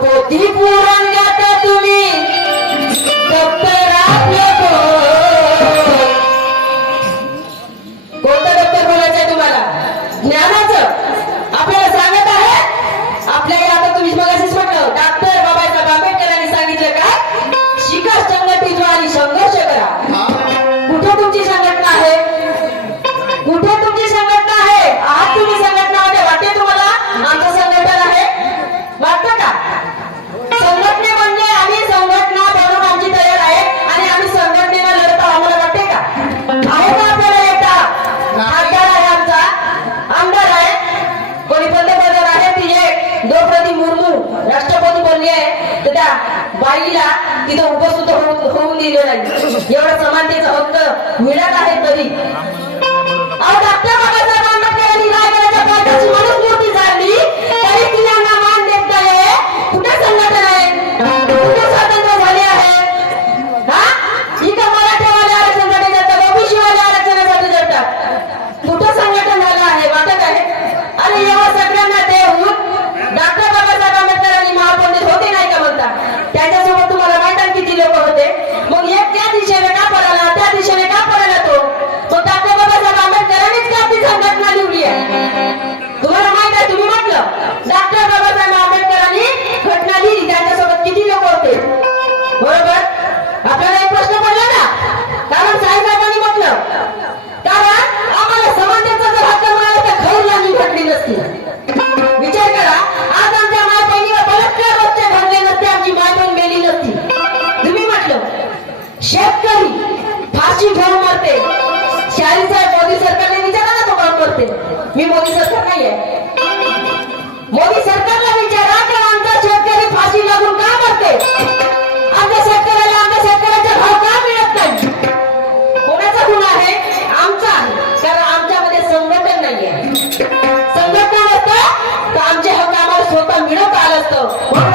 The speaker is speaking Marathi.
पोती पुराण गाता तुम्ही दप्तरात नको. कोणतं दप्तर बोलायचंय तुम्हाला? ज्ञानाचं. आपल्याला सांगत आहे आपल्याला. आता तुम्ही मगाशीच म्हटलं डॉक्टर बाबासाहेब आंबेडकरांनी सांगितलं काय? शिका, संघटित व्हा आणि संघर्ष करा. कुठे तुमची संघटना आहे? कुठे तुमची संघटना आहे? आज तुम्ही संघटनामध्ये वाटते तुम्हाला आमचं संघटन आहे? वाटतं का? संघटने म्हणजे आम्ही संघटना बनवून आमची तयार आहे आणि आम्ही संघटनेला लढत आहोत. आम्हाला वाटते का? आहे का आपल्याला एकटा खासदार आहे, आमचा आमदार आहे, कोणी पंतप्रधान आहे, ती एक द्रौपदी मुर्मू राष्ट्रपती बनली आहे, तर त्या बाईला तिथं उपस्थित होऊन दिलं नाही. एवढा समानतेचा हक्क मिळत आहे तरी डॉक्टर बाबासाहेब आंबेडकरांनी रायगडाच्या पायथ्याची म्हणून मूर्ती जाळली तरी तिला मान देत नाही. कुठे संघटन आहे? कुठे स्वातंत्र्य झाले आहे? हा, इथं मराठीवाले आरक्षणासाठी जातात, ओबीसीवाले आरक्षणासाठी जातात. कुठं संघटन झालं आहे? वाटत आहे? अरे एवढं सगळ्यांना देऊन डॉक्टर बाबासाहेब आंबेडकरांनी महापंडित होते नाही का म्हणतात? त्याच्यासोबत तुम्हाला माहिती किती लोक होते? मग एक त्या दिशेने का पडाला, त्या दिशेने का पडाला तो? मग डॉक्टर बाबासाहेब आंबेडकरांनीच का ती संघटना लिहिली आहे? तुम्हाला माहित आहे, तुम्ही म्हटलं डॉक्टर बाबासाहेब आंबेडकरांनी घटना लिहिली, त्यांच्यासोबत किती लोक होते? बरोबर. आपल्याला एक प्रश्न पडला ना, कारण साहेबांनी म्हटलं कारण आम्हाला समानतेचा जर हक्क मिळाला तर खैरलांनी घडली नसती. विचार करा, आज आमच्या माय बहिणीवर बलात्कार रोजचे घडले नसते, आमची माय बहीण मेली नसती. तुम्ही म्हटलं शेतकरी फाशी घेऊन मरते, शाही साहेब मोदी सरकारने विचारा ना तो काम करते. मी मोदी सरकार नाहीये. मोदी सरकारला विचारा की आमचा शेतकरी फाशी लागून का मरते? आमच्या शेतकऱ्याला आमच्या शेतकऱ्याचा भाव का मिळत नाही? कोणाचा गुन्हा आहे? आमचा आहे. कारण आमच्यामध्ये संघटन नाहीये. संघटन असतं तर आमचे हक्क आम्हाला स्वतः मिळवता आलं असतं.